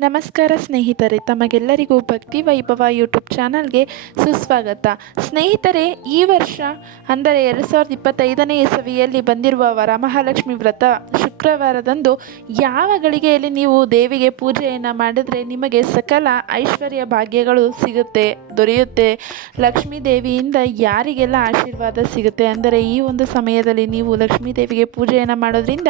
ನಮಸ್ಕಾರ ಸ್ನೇಹಿತರೆ, ತಮಗೆಲ್ಲರಿಗೂ ಭಕ್ತಿ ವೈಭವ ಯೂಟ್ಯೂಬ್ ಚಾನಲ್ಗೆ ಸುಸ್ವಾಗತ. ಸ್ನೇಹಿತರೆ, ಈ ವರ್ಷ, ಅಂದರೆ ಎರಡು ಸಾವಿರದ ಇಪ್ಪತ್ತೈದನೇ ಇಸವಿಯಲ್ಲಿ ಬಂದಿರುವ ವರಮಹಾಲಕ್ಷ್ಮಿ ವ್ರತ ಶುಕ್ರವಾರದಂದು ಯಾವ ಗಳಿಗೆಯಲ್ಲಿ ನೀವು ದೇವಿಗೆ ಪೂಜೆಯನ್ನು ಮಾಡಿದರೆ ನಿಮಗೆ ಸಕಲ ಐಶ್ವರ್ಯ ಭಾಗ್ಯಗಳು ಸಿಗುತ್ತೆ, ದೊರೆಯುತ್ತೆ? ಲಕ್ಷ್ಮೀ ದೇವಿಯಿಂದ ಯಾರಿಗೆಲ್ಲ ಆಶೀರ್ವಾದ ಸಿಗುತ್ತೆ? ಅಂದರೆ ಈ ಒಂದು ಸಮಯದಲ್ಲಿ ನೀವು ಲಕ್ಷ್ಮೀ ದೇವಿಗೆ ಪೂಜೆಯನ್ನು ಮಾಡೋದ್ರಿಂದ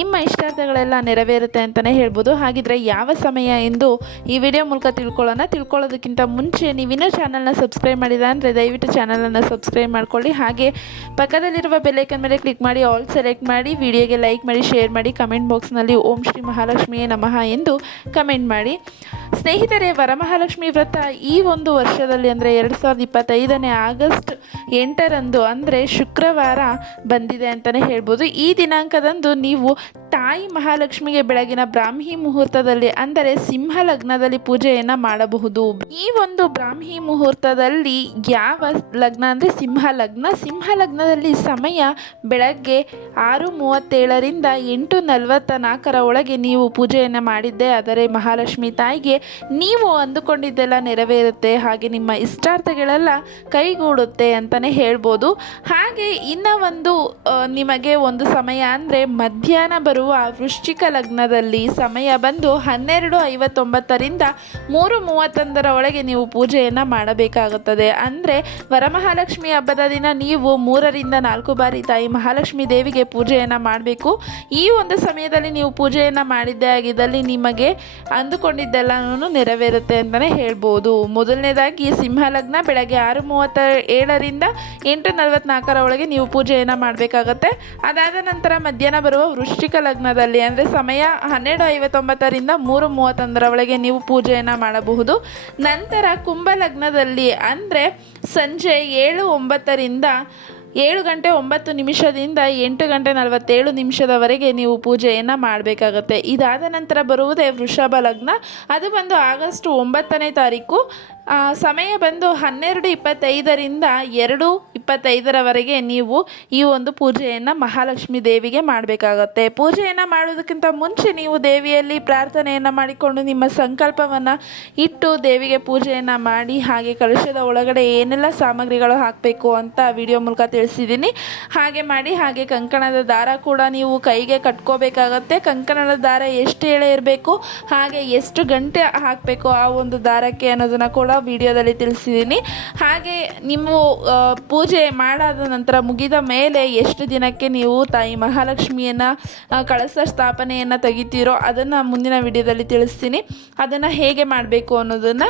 ನಿಮ್ಮ ಇಷ್ಟಾರ್ಥಗಳೆಲ್ಲ ನೆರವೇರುತ್ತೆ ಅಂತಲೇ ಹೇಳ್ಬೋದು. ಹಾಗಿದ್ರೆ ಯಾವ ಸಮಯ ಎಂದು ಈ ವಿಡಿಯೋ ಮೂಲಕ ತಿಳ್ಕೊಳ್ಳೋಣ. ತಿಳ್ಕೊಳ್ಳೋದಕ್ಕಿಂತ ಮುಂಚೆ ನೀವಿನ್ನೂ ಚಾನಲ್ನ ಸಬ್ಸ್ಕ್ರೈಬ್ ಮಾಡಿಲ್ಲ ಅಂದರೆ ದಯವಿಟ್ಟು ಚಾನಲನ್ನು ಸಬ್ಸ್ಕ್ರೈಬ್ ಮಾಡ್ಕೊಳ್ಳಿ. ಹಾಗೆ ಪಕ್ಕದಲ್ಲಿರುವ ಬೆಲ್ಲೈಕನ್ ಮೇಲೆ ಕ್ಲಿಕ್ ಮಾಡಿ ಆಲ್ ಸೆಲೆಕ್ಟ್ ಮಾಡಿ, ವಿಡಿಯೋಗೆ ಲೈಕ್ ಮಾಡಿ ಶೇರ್ ಮಾಡಿ ಕಮೆಂಟ್ ಬಾಕ್ಸ್ನಲ್ಲಿ ಓಂ ಶ್ರೀ ಮಹಾಲಕ್ಷ್ಮಿಯೇ ನಮಃ ಎಂದು ಕಮೆಂಟ್ ಮಾಡಿ. ಸ್ನೇಹಿತರೆ, ವರಮಹಾಲಕ್ಷ್ಮಿ ವ್ರತ ಈ ಒಂದು ವರ್ಷದಲ್ಲಿ ಅಂದರೆ ಎರಡು ಸಾವಿರದ ಇಪ್ಪತ್ತೈದನೇ ಆಗಸ್ಟ್ ಎಂಟರಂದು ಅಂದರೆ ಶುಕ್ರವಾರ ಬಂದಿದೆ ಅಂತಲೇ ಹೇಳ್ಬೋದು. ಈ ದಿನಾಂಕದಂದು ನೀವು ತಾಯಿ ಮಹಾಲಕ್ಷ್ಮಿಗೆ ಬೆಳಗಿನ ಬ್ರಾಹ್ಮಿ ಮುಹೂರ್ತದಲ್ಲಿ ಅಂದರೆ ಸಿಂಹ ಲಗ್ನದಲ್ಲಿ ಪೂಜೆಯನ್ನು ಮಾಡಬಹುದು. ಈ ಒಂದು ಬ್ರಾಹ್ಮಿ ಮುಹೂರ್ತದಲ್ಲಿ ಯಾವ ಲಗ್ನ ಅಂದರೆ ಸಿಂಹ ಲಗ್ನ ಸಿಂಹ ಲಗ್ನದಲ್ಲಿ ಸಮಯ ಬೆಳಗ್ಗೆ ಆರು ಮೂವತ್ತೇಳರಿಂದ ಎಂಟು ನಲವತ್ತ ನಾಲ್ಕರ ಒಳಗೆ ನೀವು ಪೂಜೆಯನ್ನು ಮಾಡಿದ್ದೆ. ಆದರೆ ಮಹಾಲಕ್ಷ್ಮಿ ತಾಯಿಗೆ ನೀವು ಅಂದುಕೊಂಡಿದ್ದೆಲ್ಲ ನೆರವೇರುತ್ತೆ. ಹಾಗೆ ನಿಮ್ಮ ಇಷ್ಟಾರ್ಥಗಳೆಲ್ಲ ಕೈಗೂಡುತ್ತೆ ಅಂತಲೇ ಹೇಳ್ಬೋದು. ಹಾಗೆ ಇನ್ನು ಒಂದು ನಿಮಗೆ ಒಂದು ಸಮಯ ಅಂದರೆ ಮಧ್ಯಾಹ್ನ ಬರುವ ವೃಶ್ಚಿಕ ಲಗ್ನದಲ್ಲಿ ಸಮಯ ಬಂದು ಹನ್ನೆರಡು ಐವತ್ತೊಂಬತ್ತರಿಂದ ಮೂರು ಮೂವತ್ತೊಂದರ ಒಳಗೆ ನೀವು ಪೂಜೆಯನ್ನು ಮಾಡಬೇಕಾಗುತ್ತದೆ. ಅಂದರೆ ವರಮಹಾಲಕ್ಷ್ಮಿ ಹಬ್ಬದ ದಿನ ನೀವು ಮೂರರಿಂದ ನಾಲ್ಕು ಬಾರಿ ತಾಯಿ ಮಹಾಲಕ್ಷ್ಮಿ ದೇವಿಗೆ ಪೂಜೆಯನ್ನು ಮಾಡಬೇಕು. ಈ ಒಂದು ಸಮಯದಲ್ಲಿ ನೀವು ಪೂಜೆಯನ್ನು ಮಾಡಿದ್ದೇ ಆಗಿದ್ದಲ್ಲಿ ನಿಮಗೆ ಅಂದುಕೊಂಡಿದ್ದೆಲ್ಲನೂ ನೆರವೇರುತ್ತೆ ಅಂತಲೇ ಹೇಳ್ಬೋದು. ಮೊದಲನೇದಾಗಿ ಸಿಂಹ ಲಗ್ನ ಬೆಳಗ್ಗೆ ಆರು ಮೂವತ್ತ ಏಳರಿಂದ ಎಂಟು ನಲವತ್ನಾಲ್ಕರ ಒಳಗೆ ನೀವು ಪೂಜೆಯನ್ನು ಮಾಡಬೇಕಾಗತ್ತೆ. ಅದಾದ ನಂತರ ಮಧ್ಯಾಹ್ನ ಬರುವ ವೃಶ್ಚಿಕ ಲಗ್ನದಲ್ಲಿ, ಅಂದರೆ ಸಮಯ ಹನ್ನೆರಡು ಐವತ್ತೊಂಬತ್ತರಿಂದ ಮೂರು ಮೂವತ್ತೊಂದರ ಒಳಗೆ ನೀವು ಪೂಜೆಯನ್ನು ಮಾಡಬಹುದು. ನಂತರ ಕುಂಭ ಲಗ್ನದಲ್ಲಿ, ಅಂದರೆ ಸಂಜೆ ಏಳು ಒಂಬತ್ತರಿಂದ ಏಳು ಗಂಟೆ ಒಂಬತ್ತು ನಿಮಿಷದಿಂದ ಎಂಟು ಗಂಟೆ ನಲವತ್ತೇಳು ನಿಮಿಷದವರೆಗೆ ನೀವು ಪೂಜೆಯನ್ನು ಮಾಡಬೇಕಾಗತ್ತೆ. ಇದಾದ ನಂತರ ಬರುವುದೇ ವೃಷಭ ಲಗ್ನ. ಅದು ಬಂದು ಆಗಸ್ಟ್ ಒಂಬತ್ತನೇ ತಾರೀಕು. ಸಮಯ ಬಂದು ಹನ್ನೆರಡು ಇಪ್ಪತ್ತೈದರಿಂದ ಎರಡು ಇಪ್ಪತ್ತೈದರವರೆಗೆ ನೀವು ಈ ಒಂದು ಪೂಜೆಯನ್ನು ಮಹಾಲಕ್ಷ್ಮಿ ದೇವಿಗೆ ಮಾಡಬೇಕಾಗತ್ತೆ. ಪೂಜೆಯನ್ನು ಮಾಡೋದಕ್ಕಿಂತ ಮುಂಚೆ ನೀವು ದೇವಿಯಲ್ಲಿ ಪ್ರಾರ್ಥನೆಯನ್ನು ಮಾಡಿಕೊಂಡು ನಿಮ್ಮ ಸಂಕಲ್ಪವನ್ನು ಇಟ್ಟು ದೇವಿಗೆ ಪೂಜೆಯನ್ನು ಮಾಡಿ, ಹಾಗೆ ಕಲುಷದ ಒಳಗಡೆ ಏನೆಲ್ಲ ಸಾಮಗ್ರಿಗಳು ಹಾಕಬೇಕು ಅಂತ ವಿಡಿಯೋ ಮೂಲಕ ತಿಳಿಸಿದ್ದೀನಿ. ಹಾಗೆ ಮಾಡಿ, ಹಾಗೆ ಕಂಕಣದ ದಾರ ಕೂಡ ನೀವು ಕೈಗೆ ಕಟ್ಕೋಬೇಕಾಗತ್ತೆ. ಕಂಕಣದ ದಾರ ಎಷ್ಟು ಎಳೆ ಇರಬೇಕು, ಹಾಗೆ ಎಷ್ಟು ಗಂಟೆ ಹಾಕಬೇಕು ಆ ಒಂದು ದಾರಕ್ಕೆ ಅನ್ನೋದನ್ನು ಕೂಡ ವಿಡಿಯೋದಲ್ಲಿ ತಿಳಿಸಿದ್ದೀನಿ. ಹಾಗೆ ನೀವು ಪೂಜೆ ಮಾಡಾದ ನಂತರ ಮುಗಿದ ಮೇಲೆ ಎಷ್ಟು ದಿನಕ್ಕೆ ನೀವು ತಾಯಿ ಮಹಾಲಕ್ಷ್ಮಿಯನ್ನು ಕಳಸ ಸ್ಥಾಪನೆಯನ್ನು ತೆಗಿತೀರೋ ಅದನ್ನು ಮುಂದಿನ ವಿಡಿಯೋದಲ್ಲಿ ತಿಳಿಸ್ತೀನಿ. ಅದನ್ನು ಹೇಗೆ ಮಾಡಬೇಕು ಅನ್ನೋದನ್ನು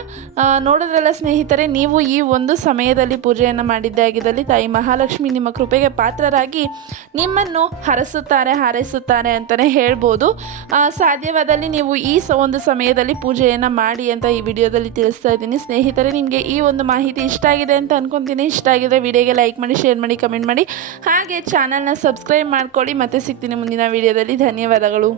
ನೋಡೋದ್ರಲ್ಲ ಸ್ನೇಹಿತರೆ, ನೀವು ಈ ಒಂದು ಸಮಯದಲ್ಲಿ ಪೂಜೆಯನ್ನು ಮಾಡಿದ್ದೇ ಆಗಿದ್ದಲ್ಲಿ ತಾಯಿ ಮಹಾಲಕ್ಷ್ಮಿ ನಿಮ್ಮ ಕೃಪೆಗೆ ಪಾತ್ರರಾಗಿ ನಿಮ್ಮನ್ನು ಹರಸುತ್ತಾರೆ, ಹಾರೈಸುತ್ತಾರೆ ಅಂತಲೇ ಹೇಳ್ಬೋದು. ಸಾಧ್ಯವಾದಲ್ಲಿ ನೀವು ಈ ಒಂದು ಸಮಯದಲ್ಲಿ ಪೂಜೆಯನ್ನು ಮಾಡಿ ಅಂತ ಈ ವಿಡಿಯೋದಲ್ಲಿ ತಿಳಿಸ್ತಾ ಇದ್ದೀನಿ. ಸ್ನೇಹಿತರೆ, ನಿಮಗೆ ಈ ಒಂದು ಮಾಹಿತಿ ಇಷ್ಟ ಆಗಿದೆ ಅಂತ ಅನ್ಕೊತೀನಿ. ಇಷ್ಟ ಆಗಿದ್ರೆ ವಿಡಿಯೋಗೆ ಲೈಕ್ ಮಾಡಿ ಶೇರ್ ಮಾಡಿ ಕಮೆಂಟ್ ಮಾಡಿ. ಹಾಗೆ ಚಾನಲ್ನ ಸಬ್ಸ್ಕ್ರೈಬ್ ಮಾಡ್ಕೊಳ್ಳಿ. ಮತ್ತೆ ಸಿಗ್ತೀನಿ ಮುಂದಿನ ವಿಡಿಯೋದಲ್ಲಿ ಧನ್ಯವಾದಗಳು.